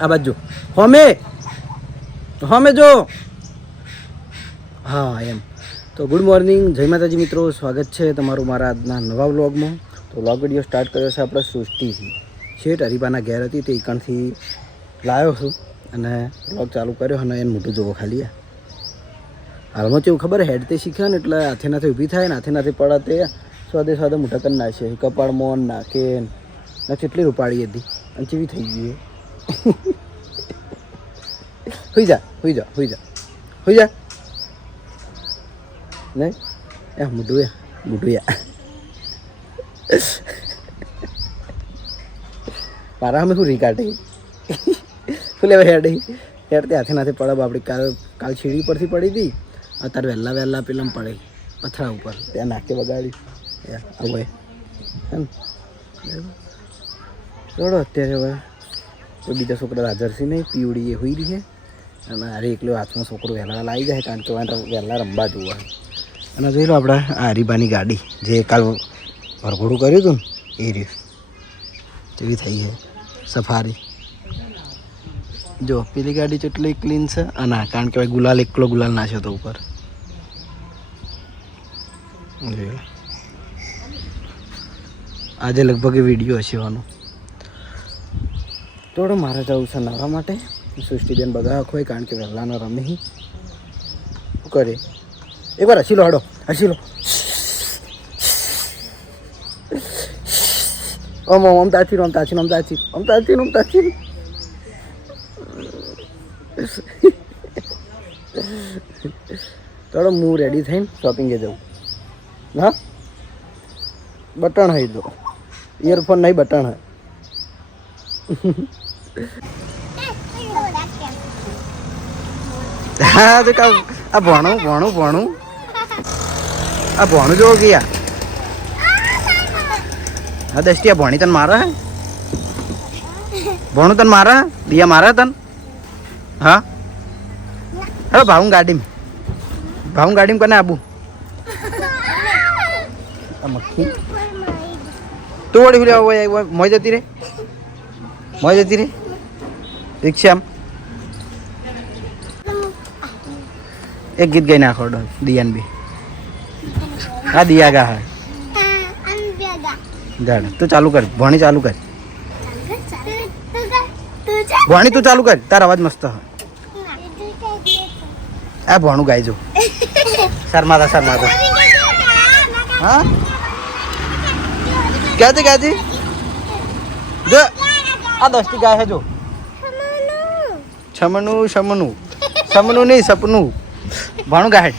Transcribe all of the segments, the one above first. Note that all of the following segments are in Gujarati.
આ બાજુ હોમે જો. હા એમ. તો ગુડ મોર્નિંગ, જય માતાજી મિત્રો, સ્વાગત છે તમારું મારા આજના નવા વ્લોગમાં. તો વ્લોગ વિડીયો સ્ટાર્ટ કર્યો છે આપણે સૃષ્ટિથી. શેઠ હરીબાના ઘેર હતી તે એકણથી લાવ્યો છું અને વ્લોગ ચાલુ કર્યો અને એને મોટું જોવો ખાલી. હાલમાં કેવું ખબર હેડતે શીખ્યા ને એટલે હાથે નાથે ઊભી થાય ને હાથે નાથે પડે તે સ્વાદે સ્વાદે મોટા કરી નાખે. કપાળમાં નાખે ને કેટલી રૂપાળી હતી અને ચીવી થઈ ગઈ. હોઈ જા નહીં એ મોઢું મારા અમે શું રીકાટી શું લેવા હેડતી હાથે નાથે પડે આપણી કાલ સીડી પરથી પડી હતી. અત્યારે વહેલા પેલા પડે પથરા ઉપર ત્યાં નાકે વગાડી હવે ચડો. અત્યારે હવે કોઈ બીજા છોકરા હાજર છે નહીં, પીવડી એ હોઈ રહી છે અને અરે એકલો હાથમાં છોકરો વહેલા આવી જાય કારણ કે વહેલા રમવા જોવા. અને જોઈ લો આપણે આ હરીબાની ગાડી જે કાલ વરઘોડું કર્યું હતું ને એ રહ્યું જેવી થઈ છે સફારી. જો પેલી ગાડી કેટલી ક્લીન છે અને કારણ કે ગુલાલ એકલો ગુલાલ નાખ્યો હતો ઉપર. આજે લગભગ એ વિડીયો હશે એવાનો. થોડો મારે જવું છે નવા માટે. સૃષ્ટિબેન બગાડો હોય કારણ કે વહેલાનો રમે શું કરે. એકવાર હસી લો, હડો હસી લો. અમતાથી થોડો હું રેડી થઈને શોપિંગે જાઉં. હા બટન હઈ દો, ઇયરફોન નહીં બટન હે. હા તો કા આ ભણું આ ભણું જોવો ગયા. હા દસ્તી ભણી તને મારા હે ભણું તને મારા દિયા મારા તને. હા હવે ભાવું ગાડીમાં કને આબુ મક્ખી તું વળી ફૂલ્યા મોજ જતી રે રિક્ષામ એક ગીત ગાઈ નાખો દિયાન બી. હા દિયા ગા હા જાણ તું ચાલુ કર ભણી ચાલુ કર ભણી તું ચાલુ કર તાર અવાજ મસ્ત હા. આ ભણું ગાઈજો શર્માતા હા ક્યાંથી જો આ દસ્તી ગાય છે જો છમનું નહીં સપનું ભણું ગાય.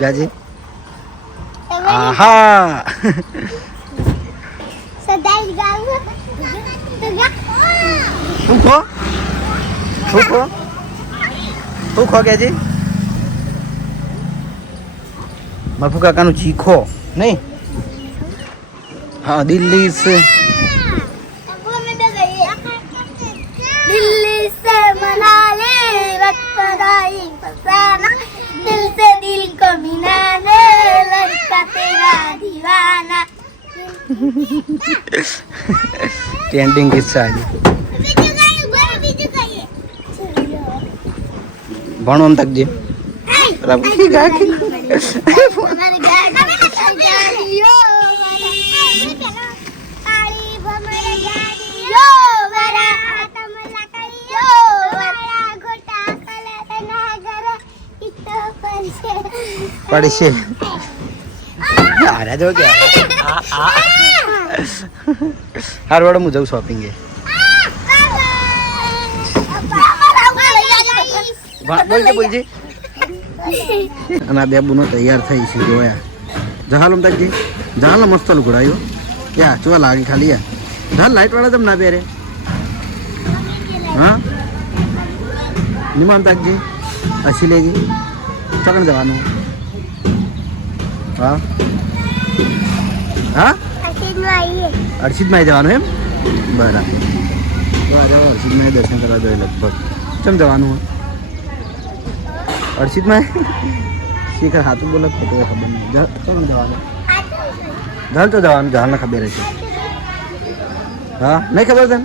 ગાજે આહા તું ખો કેજી મફુ કાકાનું ચીખો નહીં. હા દિલ્હી સે ट्रेंडिंग किस्सा है भणो हम तक जे पड़ी से जो क्या हर वाड़ा मुझे शॉपिंग है बोल जी અને આ બે બુનો તૈયાર થઈ છે જોયા. જહાલ તક જી જહાલ મસ્ત લુગડાયો યા ચો લાગે ખાલી યા જહાલ લાઈટ વાળા તમ ના પહેરે. હા નિમાન તક જી અસી લેગી ચકણ જવાનું. હા હા અર્ષિતમાં જવાનું એમ બરાબર. તો આજે અર્ષિતમાં દર્શન કરવા જોઈએ લગભગ. ચમ જવાનું અર્ષિતમાં શીખર હાથું બોલે ખોટું ખબર નહીં. જવાનું જહાલ તો જવાનું જહાલને ખબર હશે. હા નહીં ખબર તને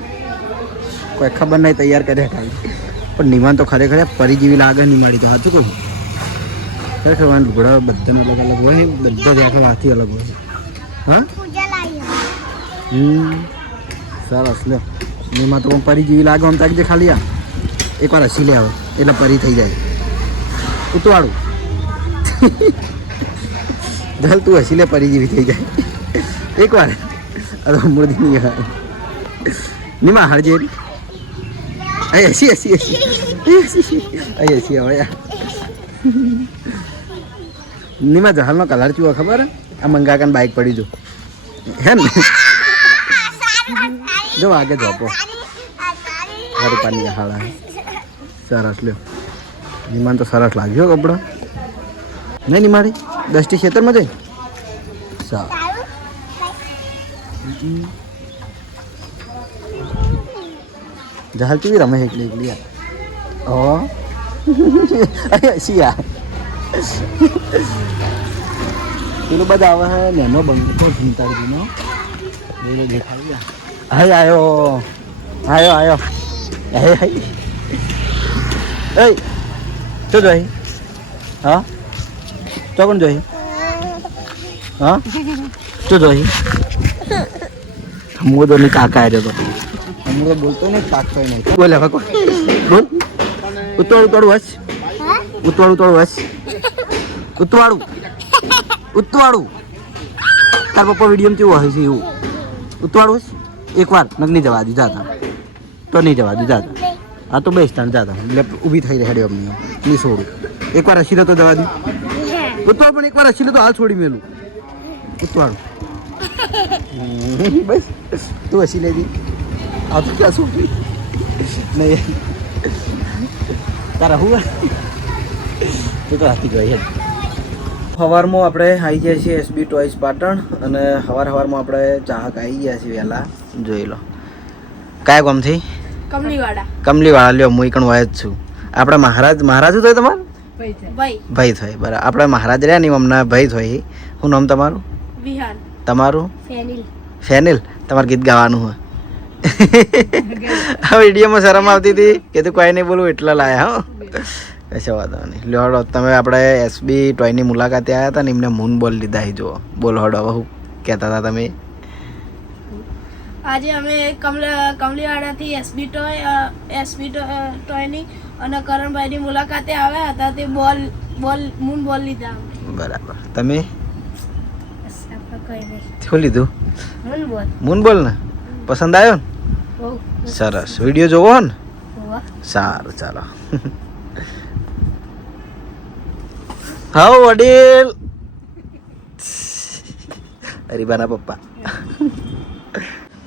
કોઈ ખબર નહીં તૈયાર કરે ખાલી પણ નિમાન તો ખરેખર પરી જેવી લાગે નિમાડી તો સાચું કહું ખરેખર લુગડા બધાને અલગ અલગ હોય બધા જ આખા વાથી અલગ હોય હા સરસ લ્યો નિમા તો પરી જેવી લાગે આમ તાકી ખાલી આ એકવાર હસી લે આવે એટલે પરી થઈ જાય ઉતવાળું ચાલ તું હસી લે પરી જેવી થઈ જાય એકવાર અરે મૂર્તિ નહીં આવે નિમા હરજે હસી હસી હસી હસી હવે નિમા જહાલનો કલર ચૂવો ખબર આ મંગાકાને બાઇક પડી જો હે ને જો આગળ જોપો હરપાની હાળા સરસ લ્યો નિમાન તો સરસ લાગ્યો કપડો નહીં નિમાડી દસટી ખેતરમાં જઈ સારું જહાલ કેવી રમે એકલી એકલી યાર ઓ અરે શિયા પેલું બધા આવે હે નેનો બંકો ચિંતાડીનો એ દેખાડી હાય આયો આયો આયો હે હે એ તો જોઈ હા ચોકન જોઈ હા તો જોઈ હું તો નહીં કાકા આવ્યો તો હું તો બોલતો નહીં કાકતો નહીં બોલે હવે બોલ ઉતવાળું તોડું હસ ઉતવાળું તોડું હસ ઉતવાળું ઉતવાળું તાર પપ્પા વિડીયો કેવું હોય છે એવું ઉતવાળું હસ એકવાર નગ નહીં જવા દી જાતા તો નહીં જવા દી જાતા આ તો બેસ તાણ જાતા એટલે ઊભી થઈ રહે હેડ્યો અમને નહીં છોડું એકવાર હસી લે તો જવા દી ઉતવાળ પણ એકવાર હસી લે તો હાલ છોડી મેલું ઉતવાળું બસ તું હસી લેતી આ તો ક્યાં છોડી નહીં તારા હું તું તો હાથી જોઈએ સવારમાં આપણે આવી ગયા છીએ એસબી ટોયસ પાટણ અને સવારમાં આપણે ચાહક આવી ગયા છીએ વહેલા જોઈ લો કયા ગામથી કમલીવાળા લ્યો હું કણ વાય જ છું આપણે મહારાજ થાય તમારું ભાઈ થાય બરાબર આપણે મહારાજ રહ્યા નહીં હમણાં ભાઈ થાય શું નામ તમારું તમારું ફેનિલ તમારે ગીત ગાવાનું હોય આ વિડીયોમાં શરમ આવતી હતી કે તું કોઈ નહીં બોલું એટલા લાયા હો કશો વાંધો નહીં લ્યો તમે આપણે એસબી ટોયની મુલાકાતે આવ્યા હતા ને એમને મૂન બોલ લીધા જુઓ બોલ હડો હવે શું કહેતા હતા તમે આજે અમે કમલીવાડાથી એસબી ટોયની અને કરણભાઈની મુલાકાતે આવ્યા હતા તે મૂન બોલ લીધા બરાબર તમે શું લીધું મૂન બોલ ને પસંદ આવ્યો ને સરસ વિડીયો જોવો ને સારું ચાલો હા વડીલ હરીબાના પપ્પા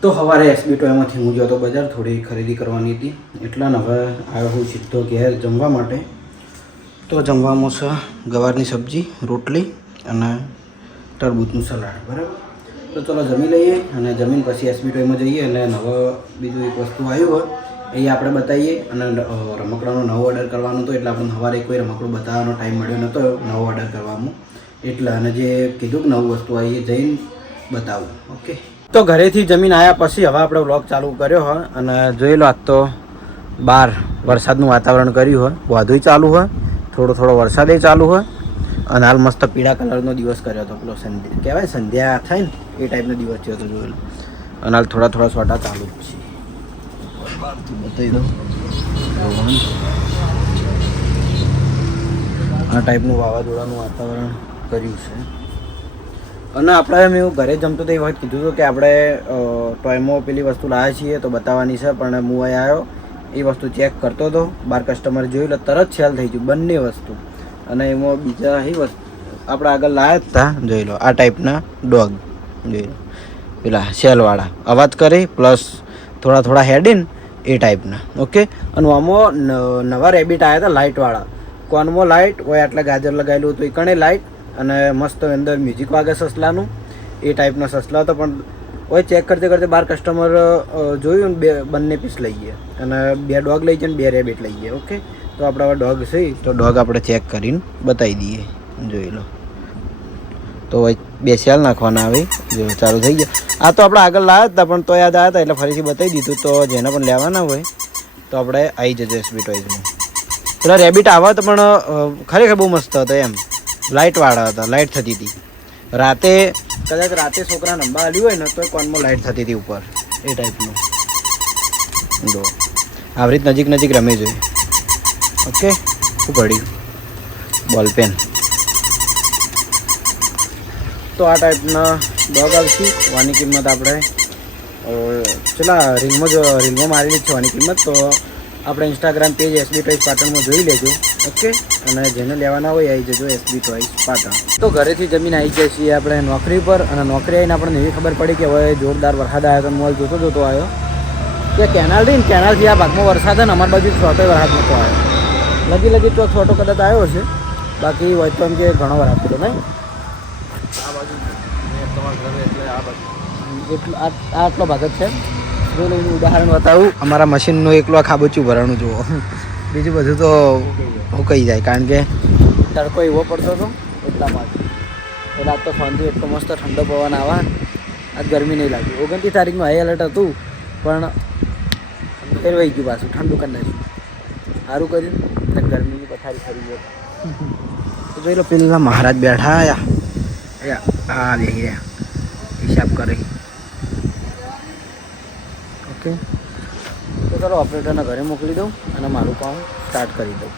તો સવારે એસબી ટોયમાંથી હું ગયો તો બજાર થોડી ખરીદી કરવાની હતી એટલા ને હવે આવ્યો હું સીધો ઘેર જમવા માટે તો જમવામાં છે ગવારની સબ્જી રોટલી અને તરબૂચનું સલાડ બરાબર તો ચલો જમી લઈએ અને જમીન પછી એસબી ટોયમાં જઈએ અને બીજું એક વસ્તુ આવ્યું હોય એ આપણે બતાવીએ અને રમકડાનો નવો ઓર્ડર કરવાનો હતો એટલે આપણે સવારે કોઈ રમકડું બતાવવાનો ટાઈમ મળ્યો નહોતો નવો ઓર્ડર કરવાનો એટલે અને જે કીધું કે નવું વસ્તુ આવી એ જઈને બતાવું ઓકે તો ઘરેથી જમીન આવ્યા પછી હવે આપણે વ્લોગ ચાલુ કર્યો હોય અને જોઈ લો આજ તો બહાર વરસાદનું વાતાવરણ કર્યું હોય વાદળું ચાલુ હોય થોડો વરસાદે ચાલુ હોય અને હાલ મસ્ત પીળા કલરનો દિવસ કર્યો હતો પેલો કહેવાય સંધ્યા થાય ને એ ટાઈપનો દિવસ થયો હતો જોયેલો અને હાલ થોડા છોટા ચાલુ જ છે બતાવી દઉં આ ટાઈપનું વાવાઝોડાનું વાતાવરણ કર્યું છે અને આપણે મેં એવું ઘરે જમતો તો એ વખત કીધું હતું કે આપણે ટોયમાં પેલી વસ્તુ લાવ્યા છીએ તો બતાવવાની છે પણ હું અહીં આવ્યો એ વસ્તુ ચેક કરતો હતો બાર કસ્ટમર જોયું એટલે તરત સેલ થઈ ગયું બંને વસ્તુ અને એમાં બીજા એ વસ્તુ આપણે આગળ લાવ્યા જ હતા જોઈ લો આ ટાઈપના ડોગ જોઈ લો પેલા સેલવાળા અવાજ કરે પ્લસ થોડા હેડીન એ ટાઈપના ઓકે અને આમાં નવા રેબિટ આવ્યા હતા લાઇટવાળા કોનમાં લાઇટ હોય એટલે ગાજર લગાવેલું હતું એ કણે લાઇટ અને મસ્ત અંદર મ્યુઝિક વાગે સસલાનું એ ટાઈપના સસલા હતો પણ હોય ચેક કરતે બાર કસ્ટમર જોયું ને બંને પીસ લઈએ અને 2 ડોગ લઈ જઈએ ને 2 રેબિટ લઈએ ઓકે તો આપણે હવે ડોગ છે તો ડોગ આપણે ચેક કરીને બતાવી દઈએ જોઈ લો તો બેસ્યાલ નાખવાના આવે જો ચાલુ થઈ ગયા. આ તો આપણે આગળ લાવ્યા હતા પણ તો યાદ આવ્યા હતા એટલે ફરીથી બતાવી દીધું. તો જેને પણ લેવાના હોય તો આપણે આવી જજો એસબી ટોયઝમાં. પેલા રેબિટ આવે તો પણ ખરેખર બહુ મસ્ત હતો એમ. લાઇટવાળા હતા, લાઇટ થતી હતી રાતે. કદાચ રાતે છોકરા નંબા આલ્યું હોય ને તો એ કોનમાં લાઇટ થતી હતી ઉપર, એ ટાઈપનું. જો આવી રીત નજીક નજીક રમે જોઈએ. ઓકે, શું પડ્યું? બોલપેન. તો આ ટાઈપના ડોગ આવશે. વાની કિંમત આપણે ચલા રીલમાં મારેલી જ છે વાની કિંમત. તો આપણે ઇન્સ્ટાગ્રામ પેજ એસબી ટોયઝ પાટણમાં જોઈ લેજો. ઓકે, અને જેને લેવાના હોય આવી જજો એસબી ટોયઝ પાટણ. તો ઘરેથી જમીન આવી જાય છીએ આપણે નોકરી પર, અને નોકરી આવીને આપણને એવી ખબર પડી કે હવે જોરદાર વરસાદ આવ્યો. તો મોલ જોતો આવ્યો કે કેનાલ રહી ને કેનાલથી આ ભાગમાં વરસાદ ને અમારી બાજુ છોટો વરસાદ નહોતો આવ્યો. લગી તો છોટો કદાચ આવ્યો હશે, બાકી હોય તો એમ કે ઘણો વરસાદ હતો નહીં. આ બાજુ તમારા ઘરે એટલે આ બાજુ એટલો આટલો ભાગ જ છે. જો એનું ઉદાહરણ બતાવું, અમારા મશીનનું એકલું આ ખાબોચું ભરાણું જુઓ. બીજું બધું તો ઉકાઈ જાય, કારણ કે તડકો એવો પડતો હતો એટલા માટે. એટલે આજ તો શાંતિ, એટલો મસ્ત ઠંડો પવન આવા. આજ ગરમી નહીં લાગી. 29 તારીખનું હાઈ એલર્ટ હતું પણ ફેરવાઈ ગયું પાછું, ઠંડુ કરી નાખ્યું. સારું કર્યું ને ગરમીની પથારી ફરી ગયો. તો જોઈ લો પેલા મહારાજ બેઠા આ બેસી રહ્યા હિસાબ કરી. ઓકે, તો ચાલો ઓપરેટરના ઘરે મોકલી દઉં અને મારું કામ સ્ટાર્ટ કરી દઉં.